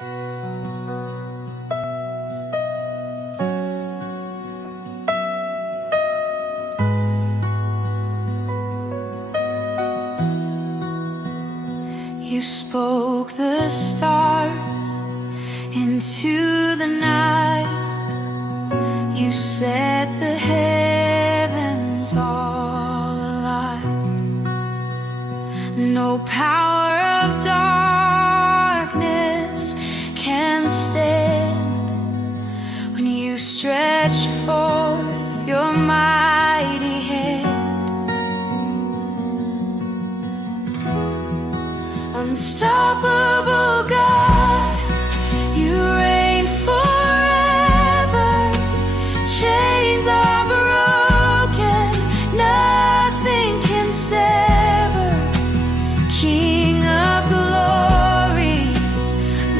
You spoke the stars into the night. You set the heavens all alight. No power of darkness can stand when you stretch forth your mighty hand. Unstoppable God, you reign forever. Chains are broken, nothing can sever. King of glory,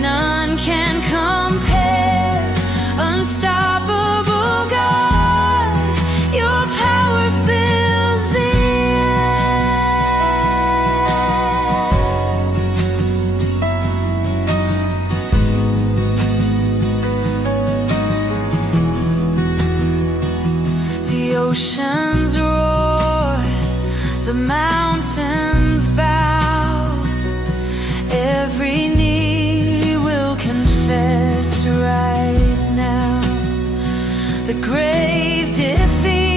none can compare. Unstoppable God, your power fills the oceans roar, the mountains bow. Every knee will confess right now. The grave defeated,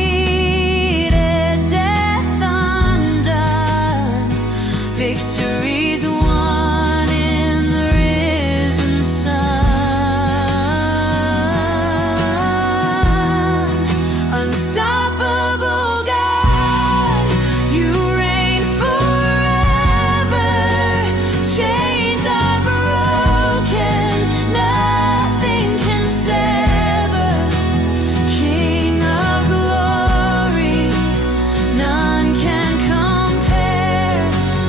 death undone. Victory's won in the risen sun. Unstoppable God, you reign forever. Chains are broken, nothing can sever. King of glory, none can compare.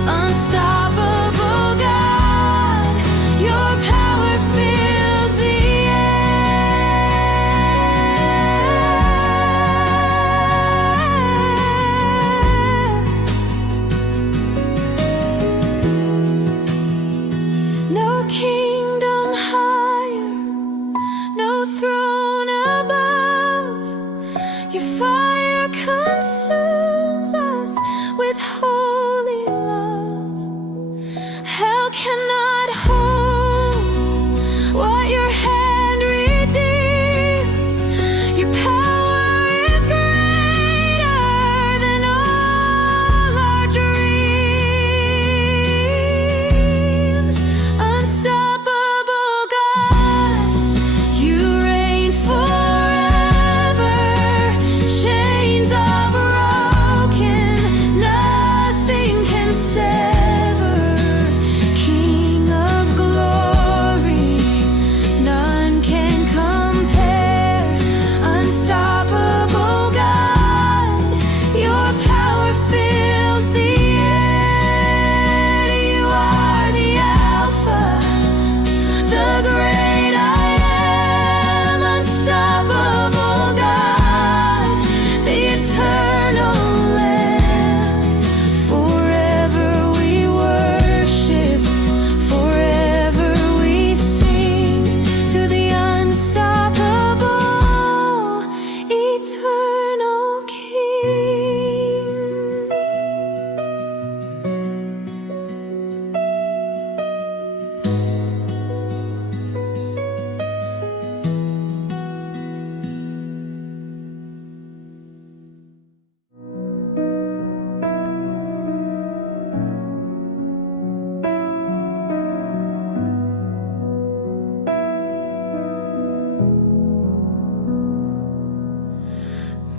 Unstoppable God, your power fills the no kingdom higher, no throne above. Your fire consumes us with holy love. Hell cannot hold what your hand redeems. Your power is greater than all our dreams. Unstoppable God, you reign forever. Chains are broken, nothing can sever. King of glory, none can compare. Unstoppable God, your power fills the air. You are the Alpha, the great I am. Unstoppable God, the eternal Lamb. Forever we worship, forever we sing to the unstoppable, eternal King.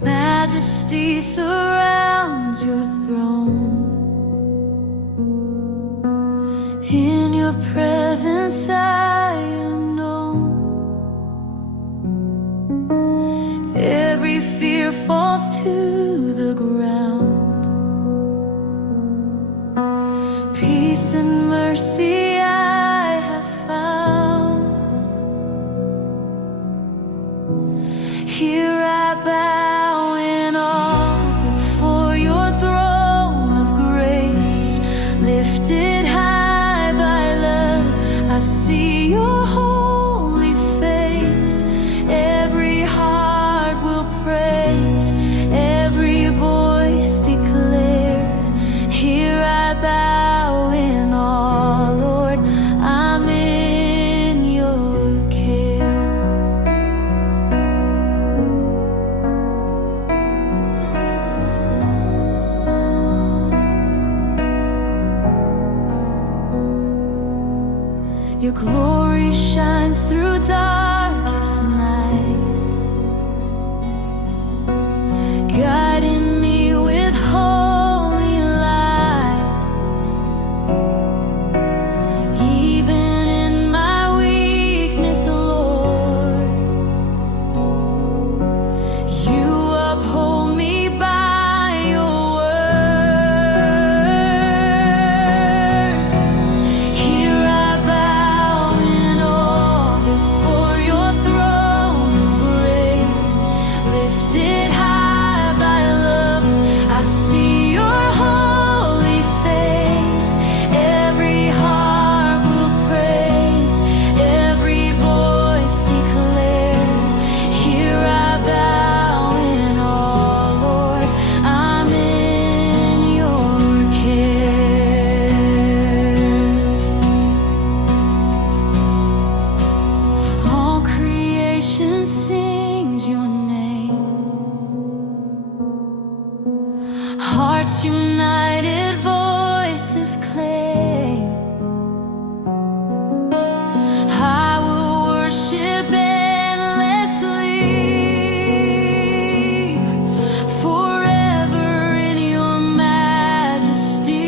Majesty surrounds your throne. In your presence I am known. Every fear falls to the ground. Peace and mercy I have found. Here I bow in awe before your throne of grace. Lifted high by love, I see your glory shines through darkest night, guiding me with holy light. Even in my weakness, Lord, you uphold me by your word. Here I bow in awe before your throne of grace, lifted high by love. I see your holy face. Every heart will praise, every voice declare. Here I bow in awe, Lord, I'm in your care. All creation sings your name. Hearts united, voices claim. I will worship endlessly, forever in your majesty.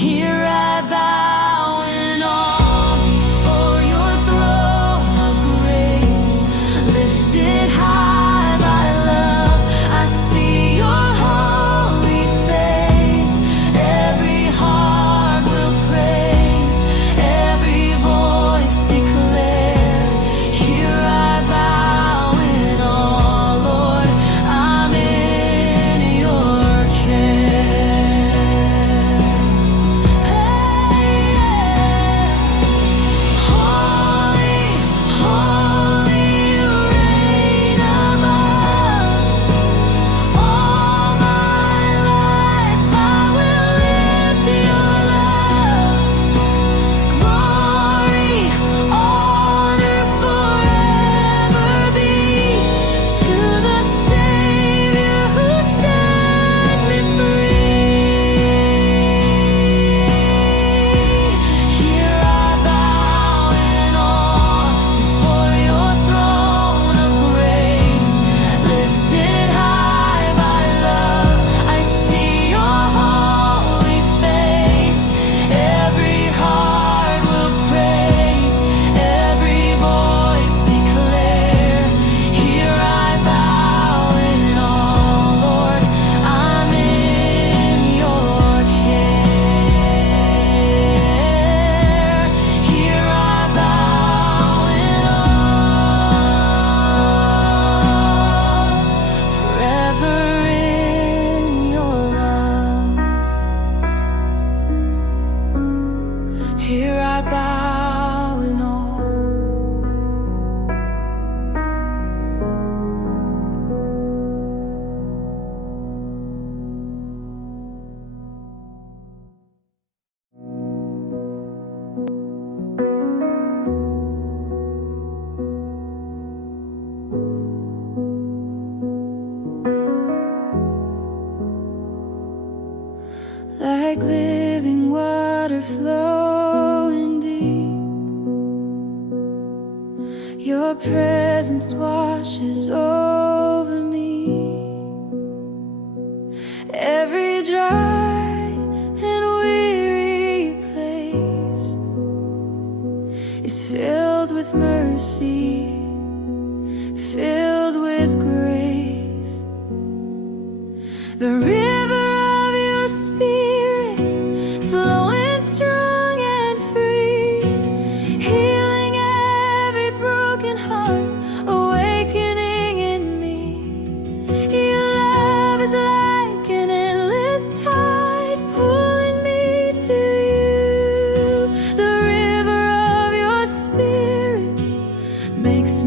Here I bow in awe before your throne of grace, lifted high by love. I see your holy face. Every heart will praise, every voice declare. Here I bow in awe, Lord, I'm in your care. Holy, holy, you reign above. All my life I will live to your love. Glory, honor forever be to the Savior who set me free. Here I bow in awe before your throne of grace, lifted high by love. I see your holy face. Every heart will praise, every voice declare. Here I bow in awe, Lord, I'm in your care. Here I bow in awe, forever in your love. Here I bow in awe. Like living water flowing deep, your presence washes over me. Every dry and weary place is filled with mercy, filled with grace. The river of your spirit flowing strong and free, healing every broken heart, awakening in me. Your love is like an endless tide, pulling me to you. The river of your spirit makes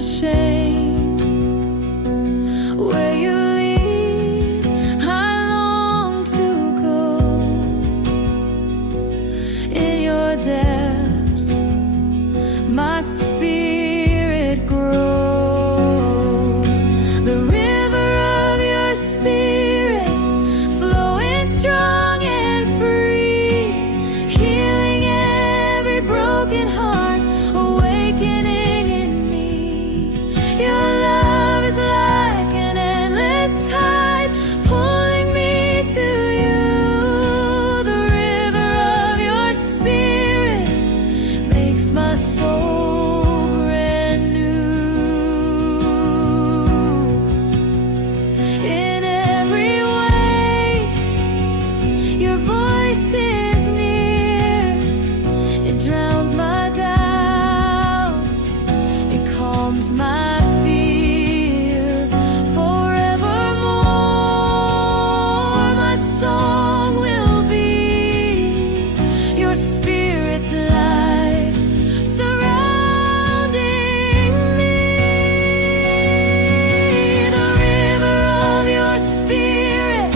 shame. Where you lead, I long to go. In your depths, my spirit grows. The river of your spirit flowing strong and free, healing every broken heart, awakening in me. Your love is like an endless tide, pulling me to you. The river of your spirit makes my soul brand new. In every way, your voice is near. It drowns my doubt, it calms my fear. Forevermore, my song will be your spirit's life surrounding me. The river of your spirit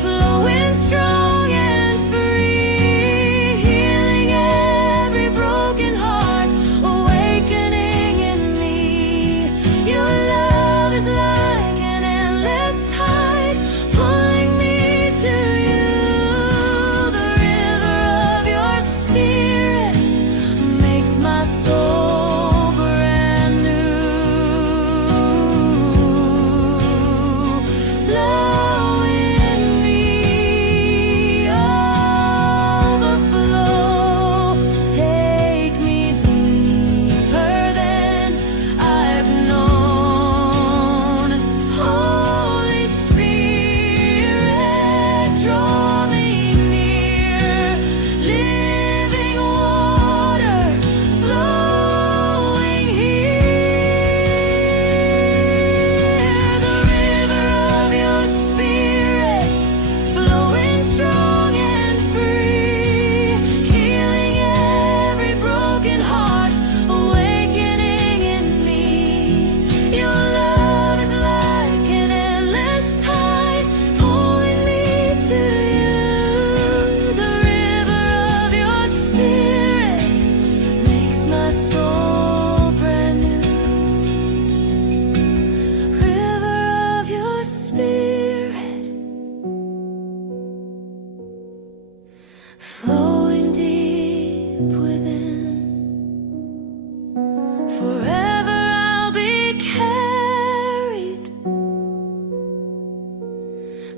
flowing strong and free, healing every broken heart, awakening in me. Your love is like an endless tide, pulling me to you. The river of your spirit makes my soul brand new. Flow in me, overflow, take me deeper than I've known. Holy Spirit, draw me near, living water flowing here. The river of your spirit flowing strong and free, healing every broken heart, awakening in me. Your love is like an endless tide, pulling me to you. The river of your spirit makes my soul brand new. River of your spirit flowing deep within. Forever I'll be carried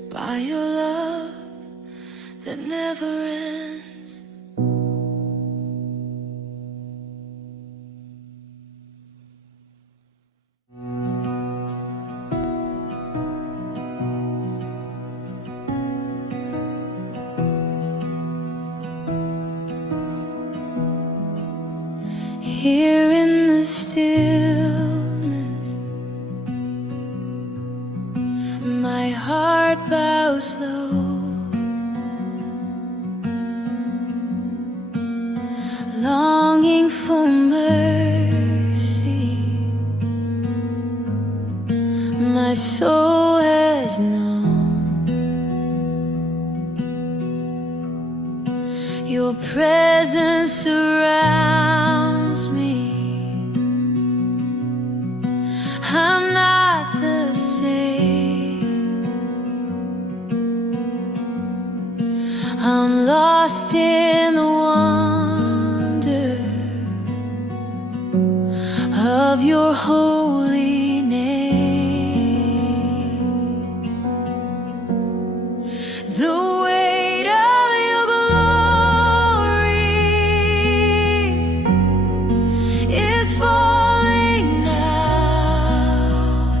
by your love that never ends. Here in the stillness, my heart bows low, longing for mercy. My soul has known your presence surrounds me. I'm not the same. I'm lost in the wonder of your holy name. The weight of your glory is falling now.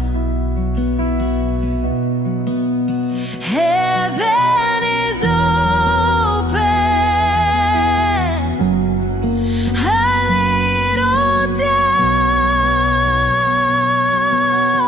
Heaven is open. I lay it all down.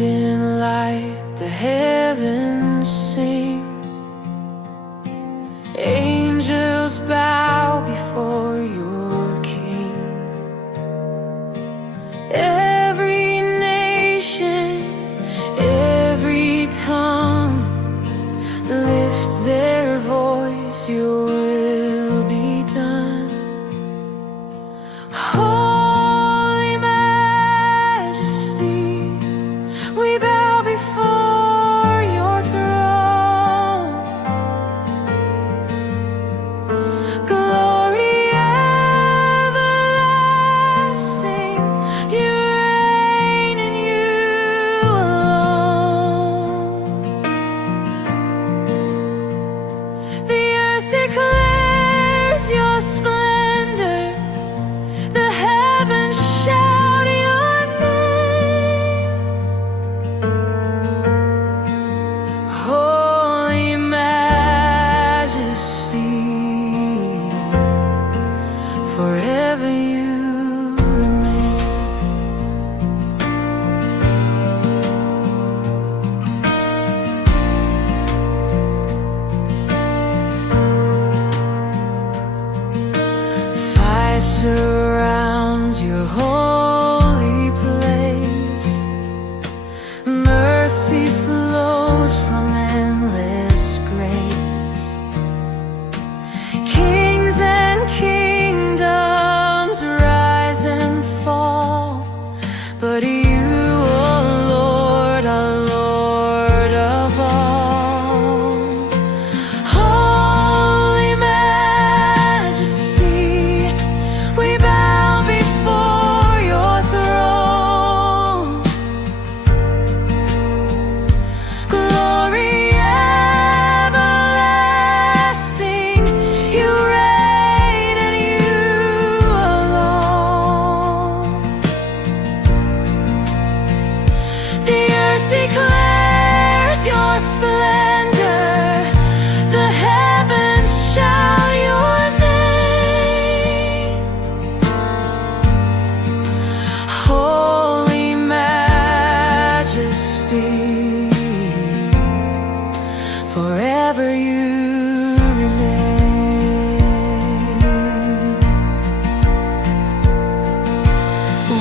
Clothed in light, the heavens sing. Angels bow before your King. Every nation, every tongue lifts their voice, your will be done. Holy Majesty, we bow before your throne. Glory everlasting, you reign and you alone. The earth declares your splendor, the heavens shout your name. Holy Majesty, forever you remain. Fire surrounds your holy place. Mercy flows from endless grace. Kings and kingdoms rise and fall, but you, oh Lord, are Lord of all. Holy Majesty, we bow before your throne. Glory everlasting, you reign and you alone. The earth declares your splendor, the heavens shout your name. Holy Majesty, forever you remain.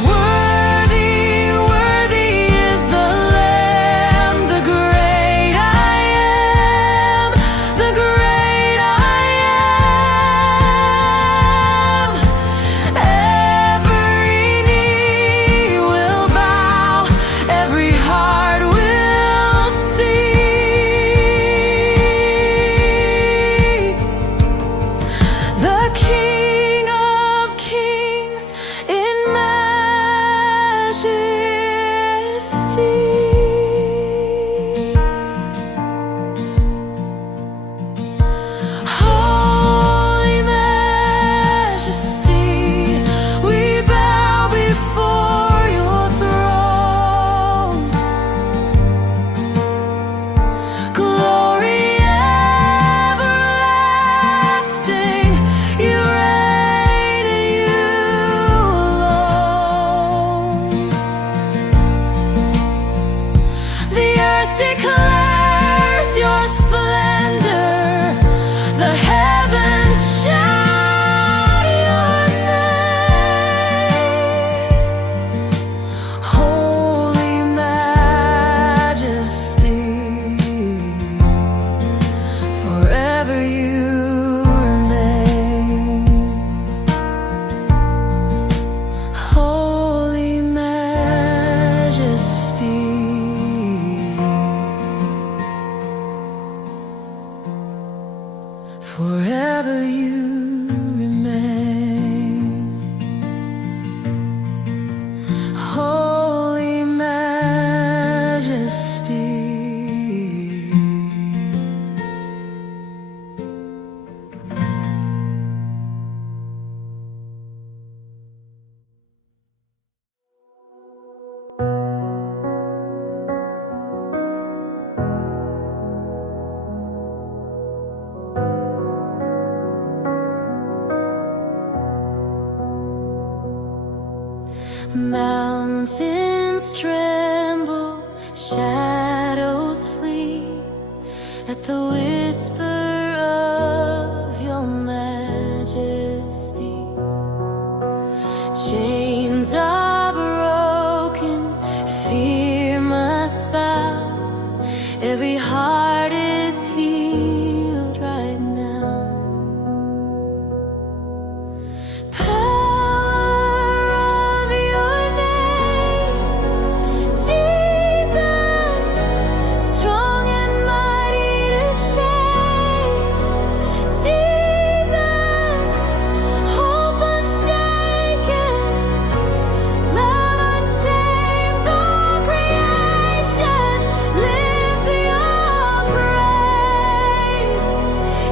Worthy, worthy is the Lamb, the great I am, the great I am. Every knee will bow, every heart will see the King of Kings in majesty. Holy Majesty, we bow before your throne. Glory everlasting, you reign and you alone. fear must bow. Every heart is healed right now. Power of your name, Jesus, strong and mighty to save. Jesus, hope unshaken, love untamed, all creation lives your praise.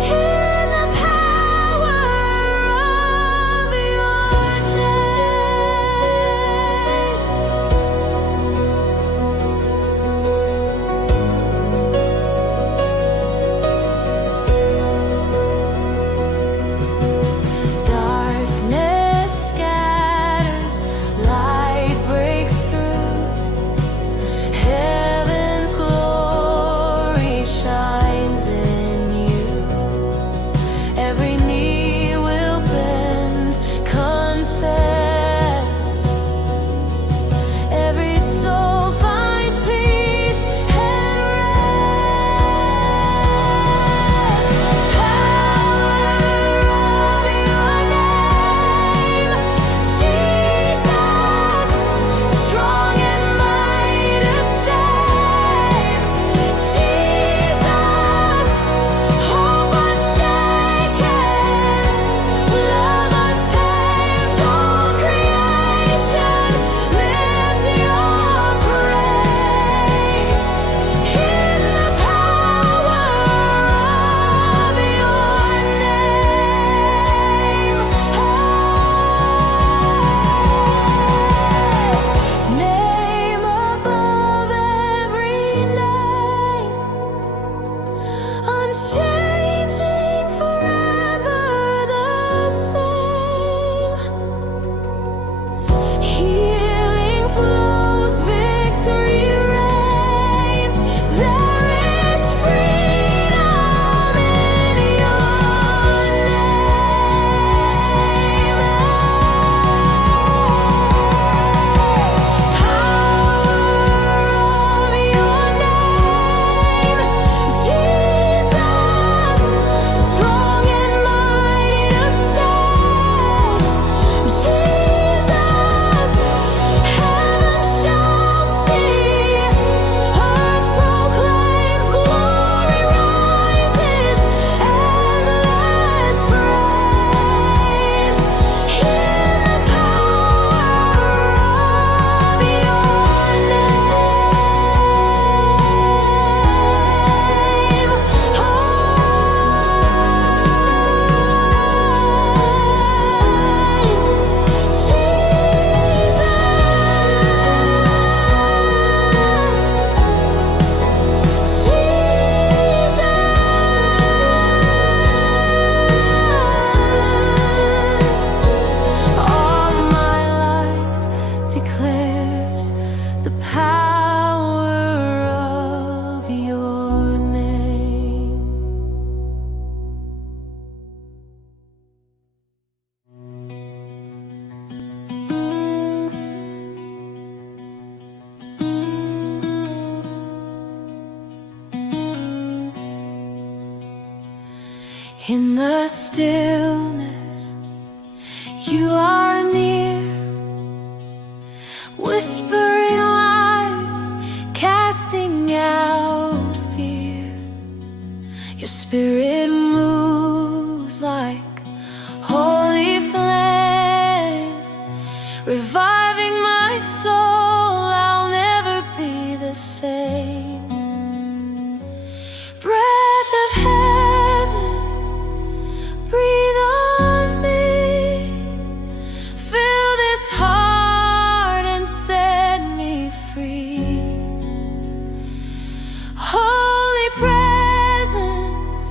In the power of your darkness scatters, light breaks through. Heaven's glory shines in you. Every knee will bend, confess. Every soul finds peace and rest. Power of your name, Jesus, strong and mighty to save. Jesus, hope unshaken, love untamed, all creation lives your praise. In the power of your name above every name, unchanging, forever the same. Healing flows, victory reigns. There is freedom in your all my life declares the power of your name. In the stillness, you are near, whispering life, casting out fear. Your spirit moves like holy flame, reviving my soul. I'll never be the same. Breath of heaven, breathe on me. Fill this heart and set me free. Holy presence,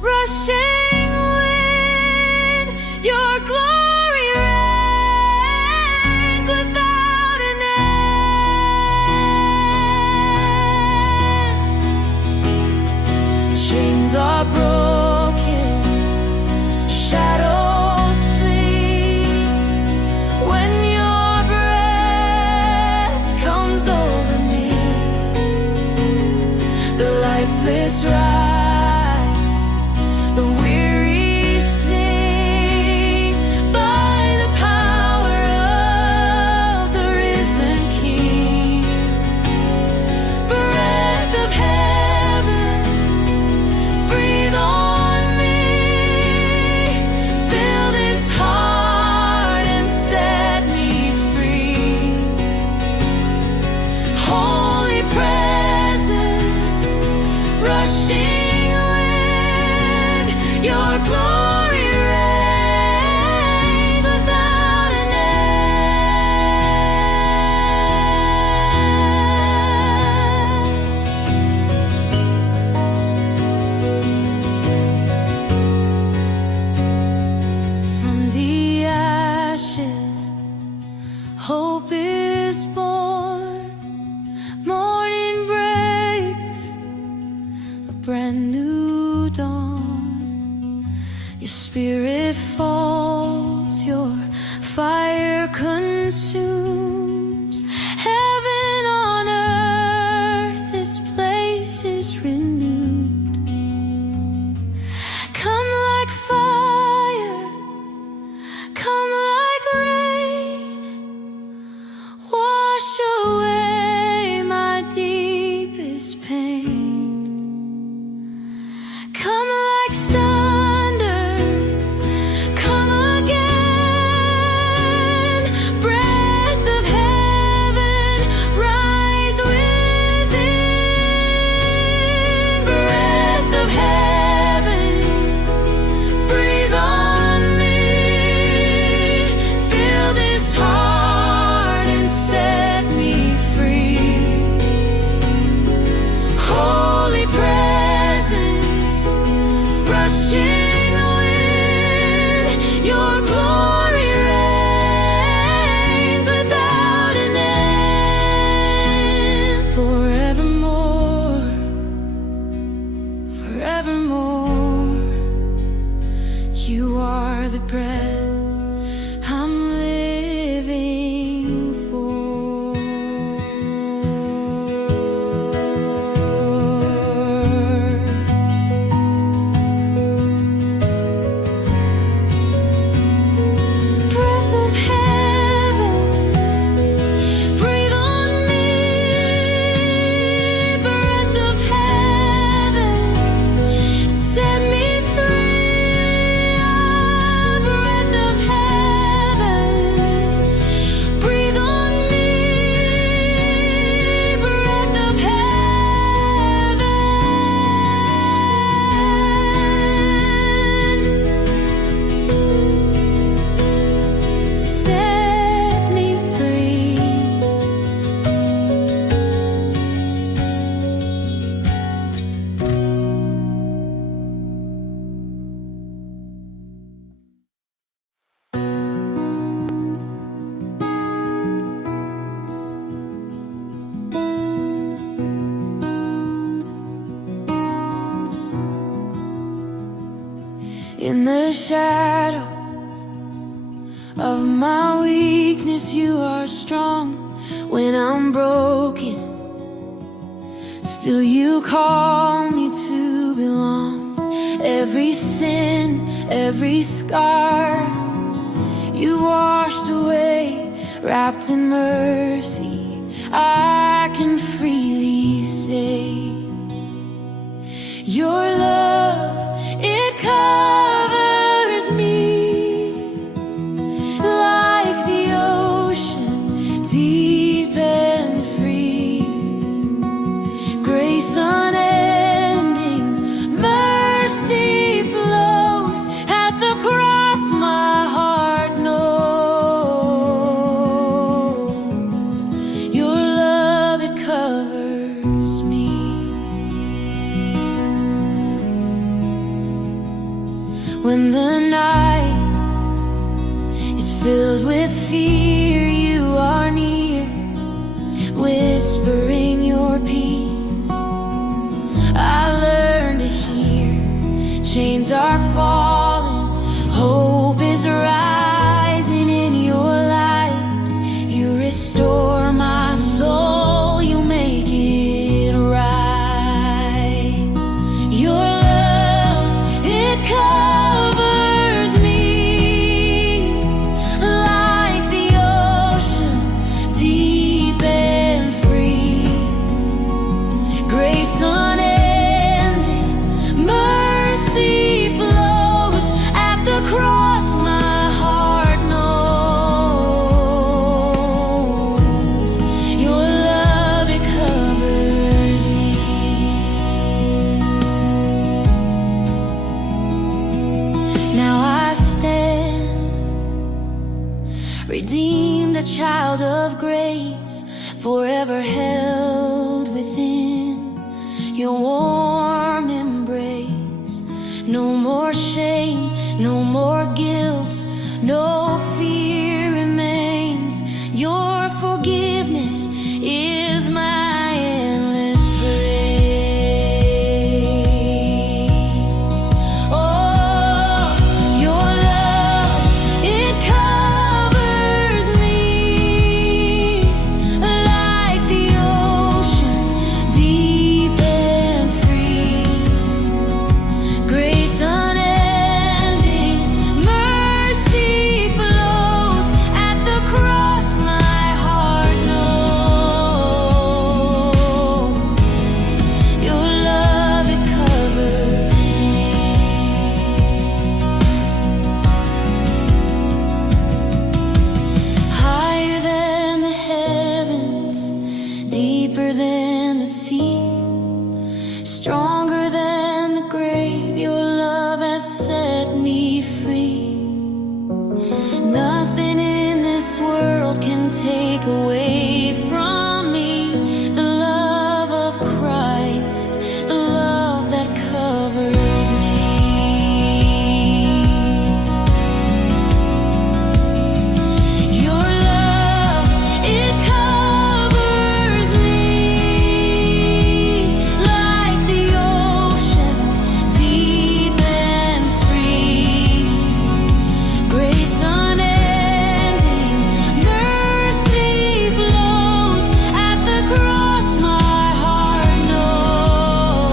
rushing wind, your glory reigns without an end. Chains are broken, shadows flee when your breath comes over hopeless rise, the weary sing by the power of the risen King. Breath of heaven, breathe on me, fill this heart and set me free. Holy presence, rushing wind, your glory reigns without an end. From the ashes, hope is born. Morning breaks, a brand new dawn. Your spirit falls, your fire consumes. Heaven on earth, this place is renewed. Come like fire, come like rain, wash away my deepest pain. Come like thunder, come again. Breath of heaven, rise within. Breath of heaven, breathe on me, fill this heart and set me free. Holy presence, rushing wind, your glory reigns without an end. Forevermore, forevermore, you are the bread I'm living for. Breath of heaven, breathe on me. Breath of heaven, set me free. Breath of heaven, breathe on me. Breath of heaven, set me free. In the shadows of my weakness, you are strong. When I'm broken, still you call me to belong. Every sin, every scar, you washed away, wrapped in mercy. I can freely say, your love, it covers me like the ocean, deep and free. Grace unending, mercy flows at the cross. My heart knows your love, it covers me. When the night is filled with fear, you are near, whispering your peace. I learn to hear. Chains are falling, hope is rising in your light. You restore my soul, you make it right. child of grace, forever held within your warm embrace. No more shame, no more guilt, no fear remains. Your forgiveness is my endless praise. Oh, your love, it covers me like the ocean, deep and free. Grace unending, mercy flows at the cross. My heart knows your love, it covers me. Higher than the heavens, deeper than the sea, stronger than the grave, your love has set me free. Nothing in this world can take away from me the love of Christ, the love that covers me. Your love, it covers me like the ocean, deep and free. Grace unending, mercy flows at the cross. My heart knows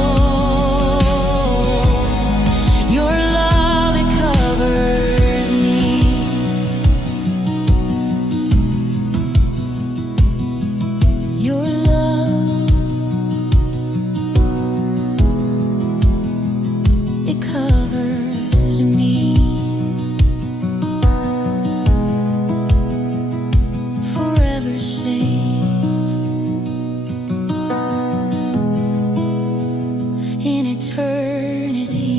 your love, it covers me. Your love, it covers me. Forever safe in eternity.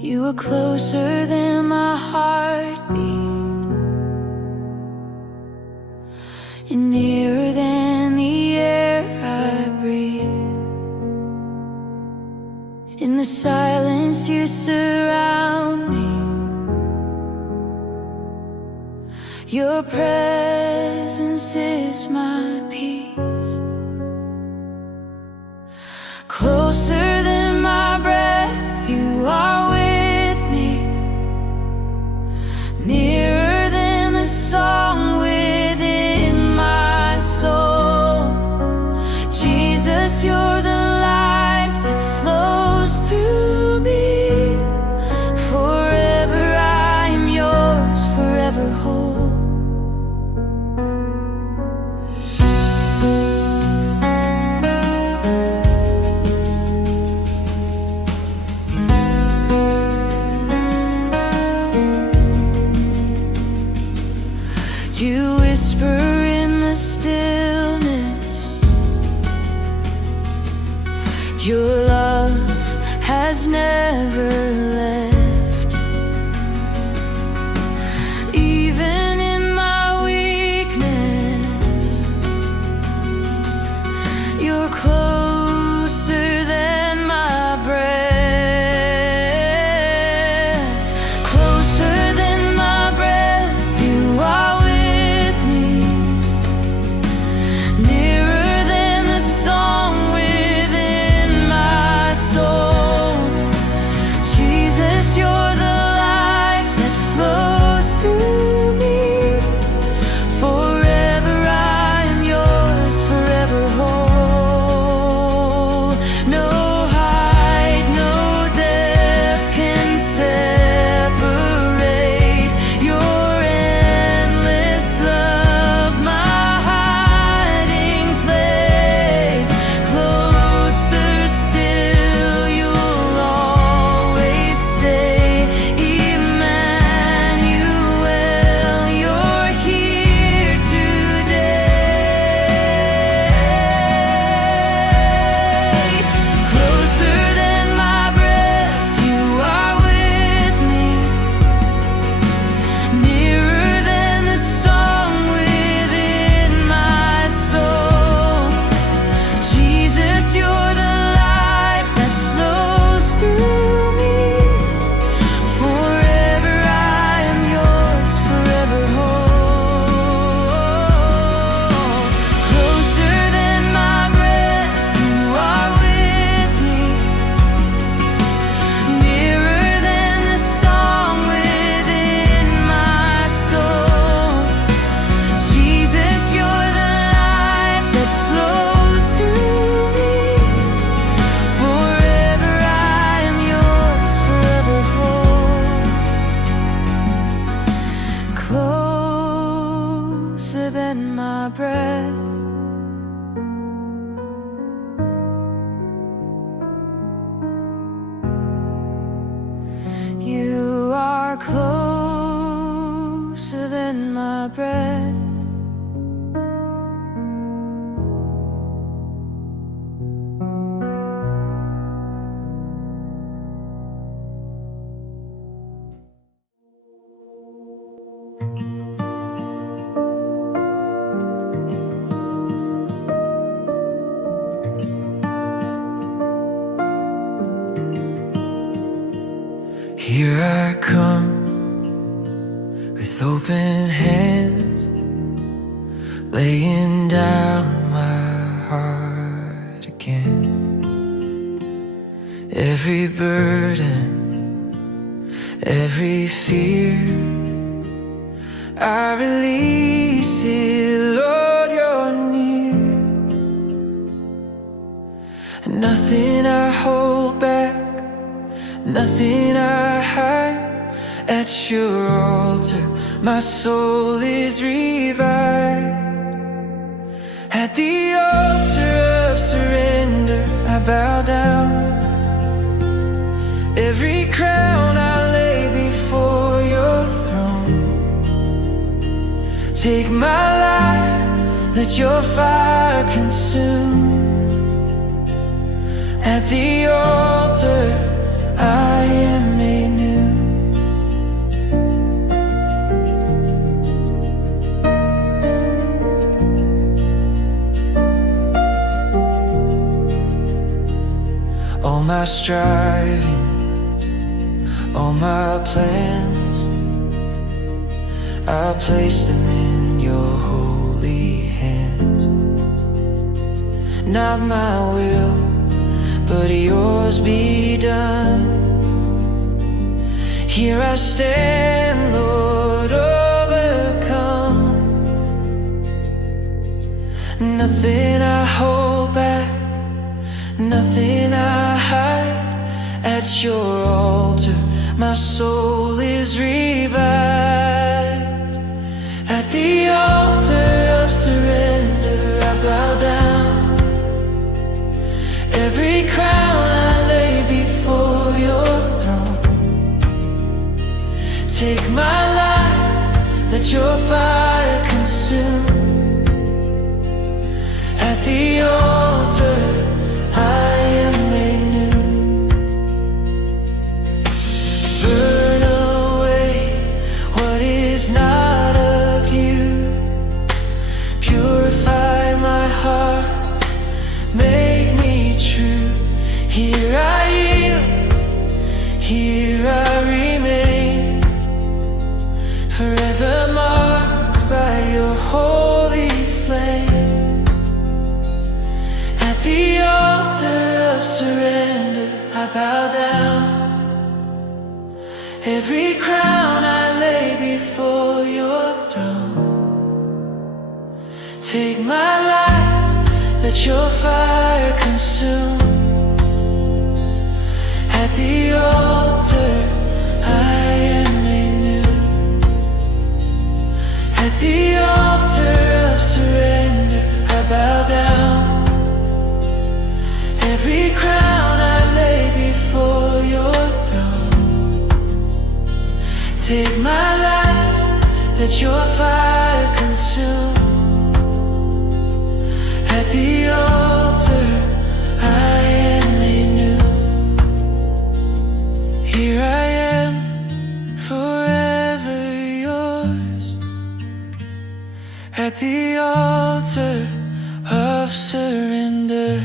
You are closer than my heartbeat, and nearer than the air I breathe. In the silence you surround me, your presence is my peace. Closer than my breath, you are with me, nearer than the song within my soul. Jesus, you're the life that flows through me. Forever I am yours, forever whole. You whisper in the stillness, your love has never left. Even in my weakness, you're closer than my breath. Closer than my breath, you are with me, nearer than the song within my soul. Jesus, you're the life that flows through me. Forever I am yours, forever whole. my breath. Here I come with open hands, laying down my heart again. Every burden, every fear, I release it, Lord, you're near. Nothing I hold back, nothing I hide. At your altar, my soul is revived. At the altar of surrender, I bow down. Every crown I lay before your throne. Take my life, let your fire consume. At the altar, I am made new. All my striving, all my plans, I place them in your holy hands. Not my will, but yours be done. Here I stand, Lord, overcome. Nothing I hold back, nothing I hide. At your altar, my soul is revived. At the altar of surrender, I bow down. Every crown I lay before your throne. Take my life, let your fire consume. At the altar, I am made new. Burn away what is not of you. Purify my heart, make me true. Here I yield, here I remain, forever marked by your holy flame. At the altar of surrender, I bow down. Every crown I lay before your throne. Take my life, let your fire consume. At the altar, I am made new. At the altar of surrender, I bow down. Every crown I lay before your throne. Take my life, let your fire consume. At the altar, I am made new. Here I am, forever yours. At the altar of surrender.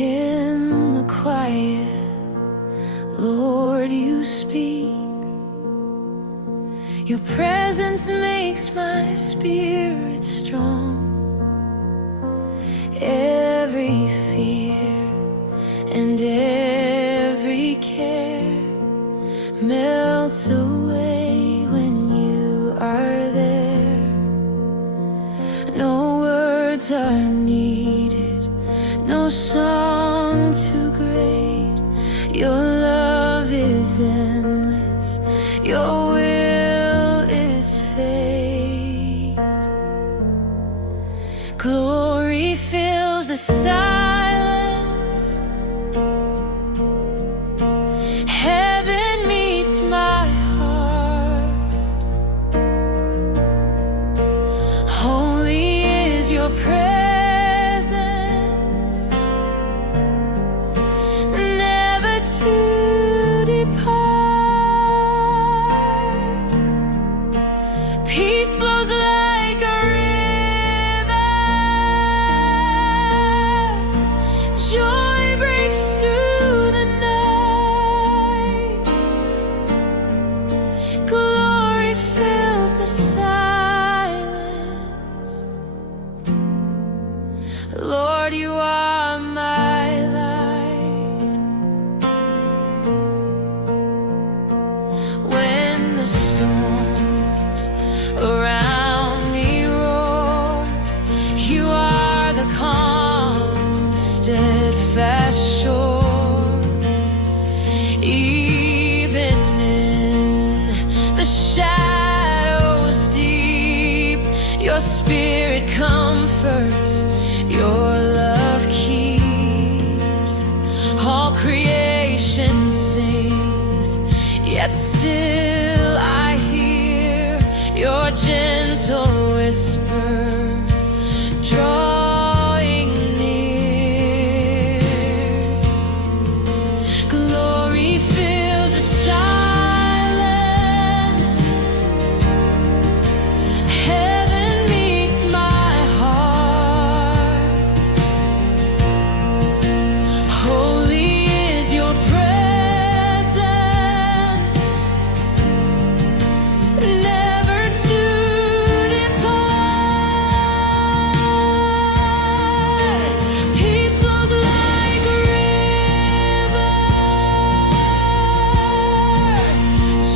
In the quiet, Lord, you speak. Your presence makes my spirit strong. Every fear and every care melts away when you are there. no song too great. Your love is endless, your will is fate. Glory fills the silence, heaven meets my heart. Holy is your presence, never to depart. Peace flows like a river, joy breaks through the night. Glory fills the silence. Lord, you are my light. When the storms around me roar, you are the calm, the steadfast shore. Even in the shadows deep, your spirit comforts, your love keeps. All creation sings, yet still I hear your gentle whisper drawing near. Glory fills the silence, heaven meets my heart. Holy is your presence, never to depart. Peace flows like a river,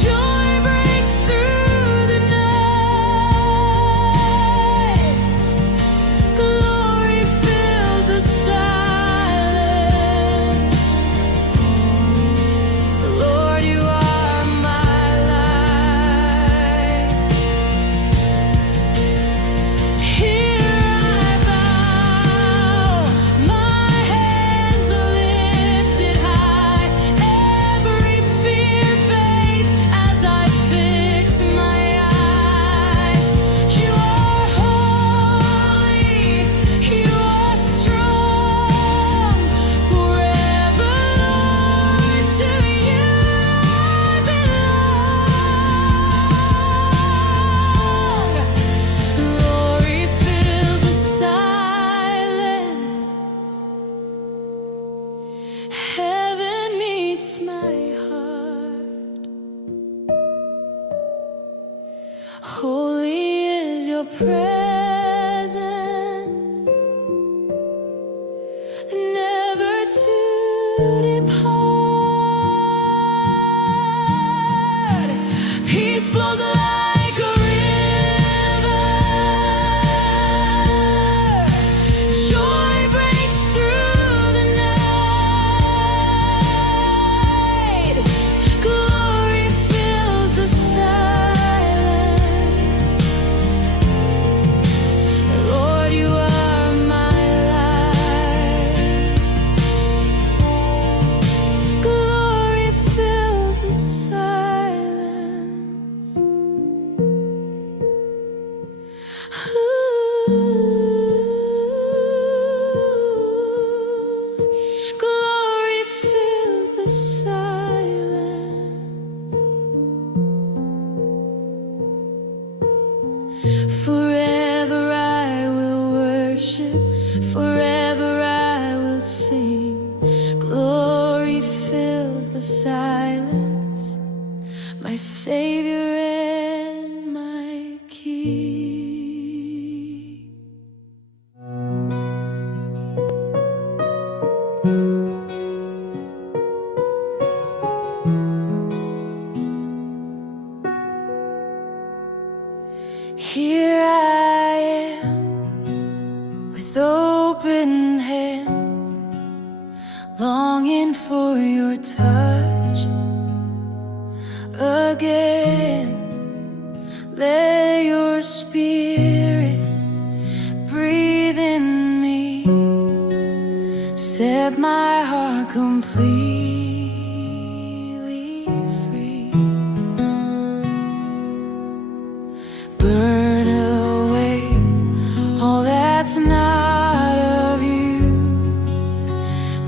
joy breaks through the night. Glory fills the silence. Lord, you are my light. Here I bow, my hands lifted high. Every fear fades as I fix my eyes. You are holy, you are strong, forever, Lord, to you I belong. Glory fills the silence, heaven meets my heart. Holy is your presence, never to depart. Peace flows like a river, joy breaks through the night. Glory fills the silence. Lord, you are my light. Glory fills the silence. Ooh, glory fills the silence. Forever I will worship, forever I will sing. Glory fills the silence, my Savior and my King. Here I am with open hands, your touch again. Let your spirit breathe in me, set my heart completely free. Burn away all that's not of you.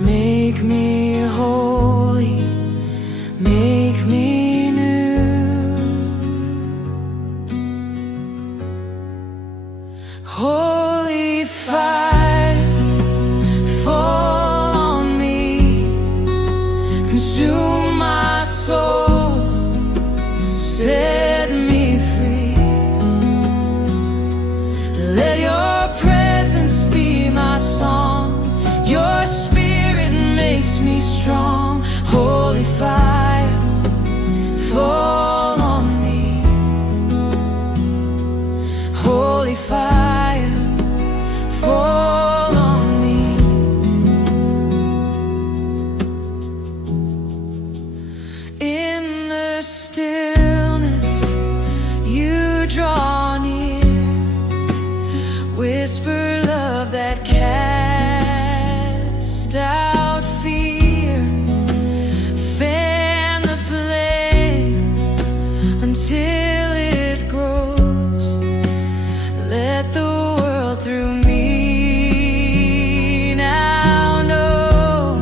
Make me holy, make me new. Holy fire, fall on me, consume my soul, set me free. Let your presence be my song, your spirit makes me strong. Holy fire, fall on me. Holy fire, fall on me. In the stillness, you draw near, whisper love that casts out fear. Fan the flame until it grows. Let the world through me now know.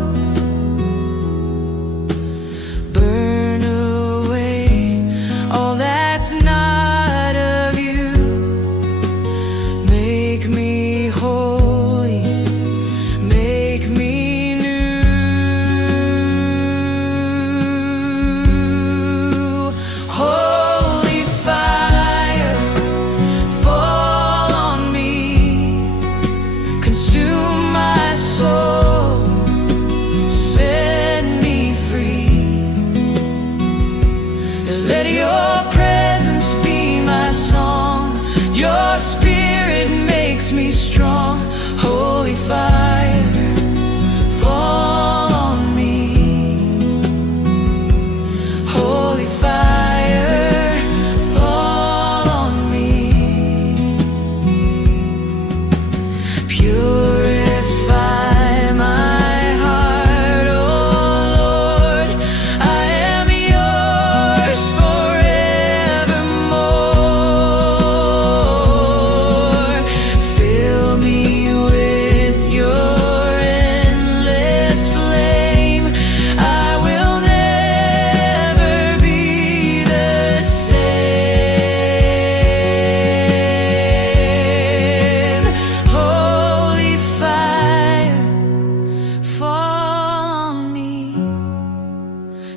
Burn away all that's not of you. Make me holy, make me new. Holy fire, fall on me, consume my soul, set me free. Let your presence be my song, your spirit makes me strong. Holy fire, fall on me. Holy fire, fall on me. Purify my heart, oh Lord. I am yours forevermore. Fill me with your endless flame. I will never be the same. Holy fire, fall on me,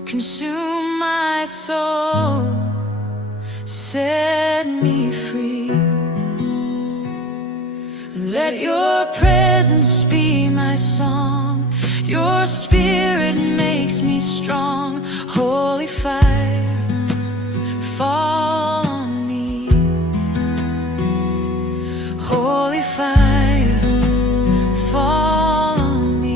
consume my soul, set me free. Let your presence be my song, your spirit makes me strong. Holy fire, fall on me. Holy fire, fall on me.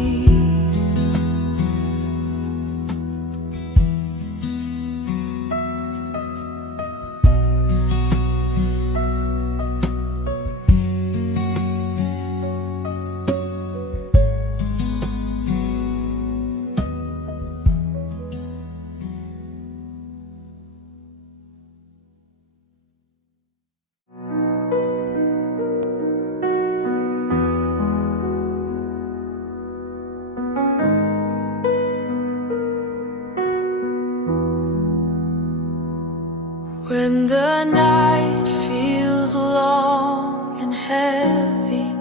When the night feels long and heavy,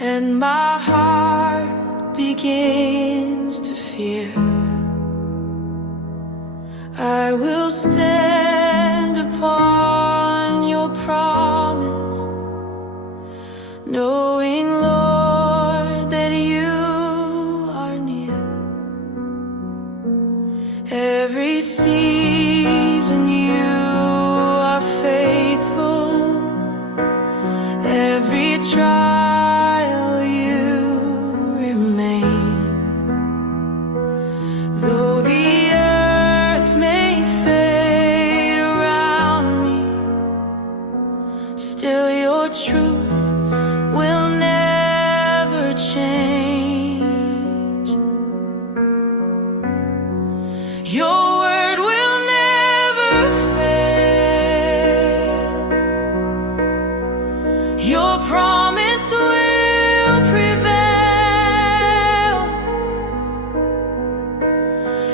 and my heart begins to fear, I will stand upon your promise, knowing, Lord, that you are near. Every season you are faithful, every trial you remain. Your word will never fail. Your promise will prevail.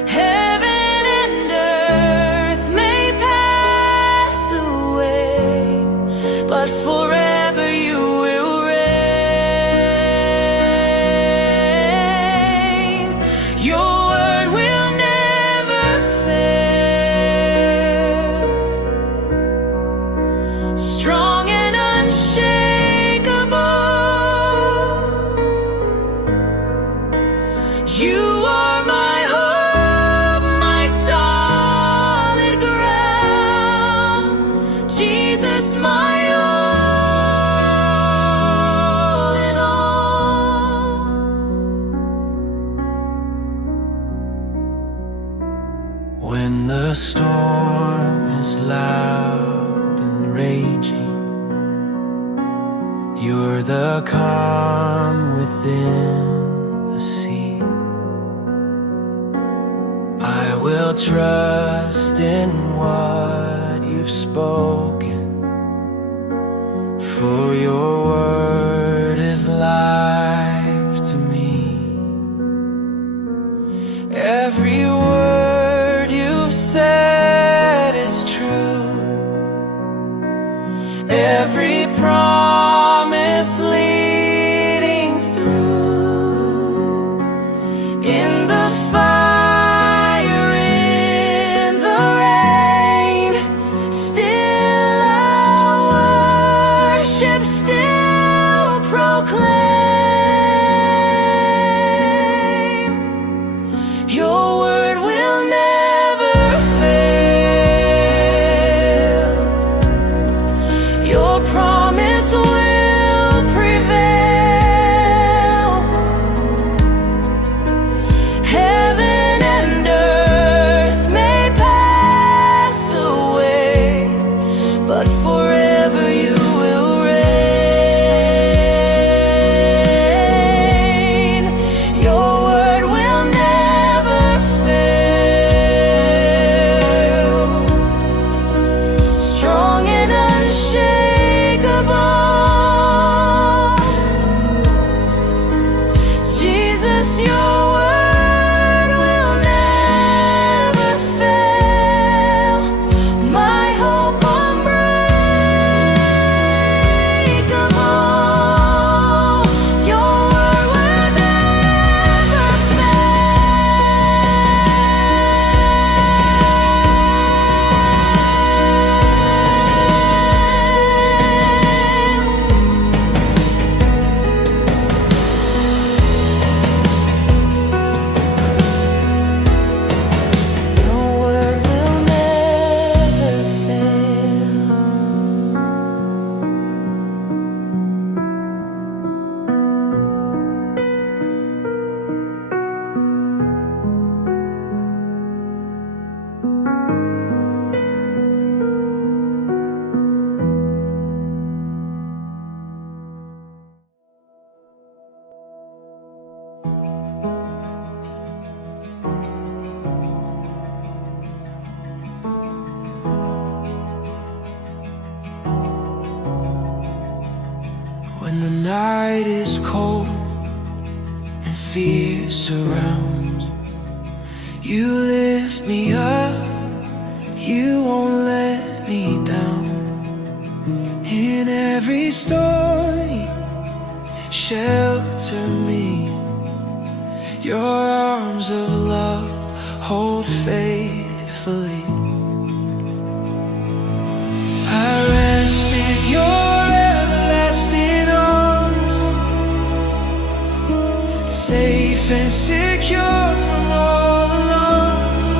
Heaven and earth may pass away, but forever you will reign. Your word will never fail. Strong and unshakable, you are my hope, my solid ground. Jesus, my all in all. When the storm is loud and raging, you're the calm within the sea. I will trust in what you've spoken, for your word is life to me. Every word you've said is true. Every promise leading through. In the fire, in the rain, still I'll worship, still proclaim. Your word will never fail. Your promise will prevail. Heaven and earth may pass away, but forever you will reign. Your word will never fail. Strong and unshakable, Jesus, your word will never fail. My hope unbreakable, your word will never fail. Your word will never fail. When the night is cold and fear surrounds, you lift me up, you won't let me down. In every story, shelter me. Your arms of love hold faithfully. I rest in your everlasting arms, safe and secure from all alarms.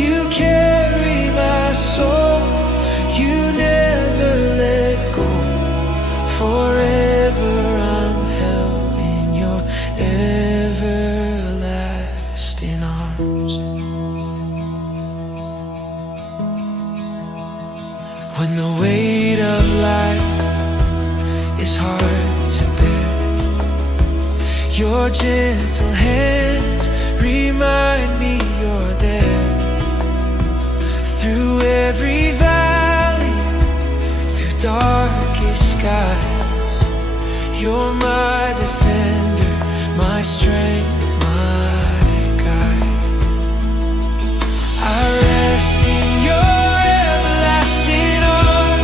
You carry my soul, you never let go. Forever I'm held in your everlasting arms. When the weight of life is hard to bear, your gentle hands Remind me you're there. Through every valley, through darkest skies, you're my defender, my strength.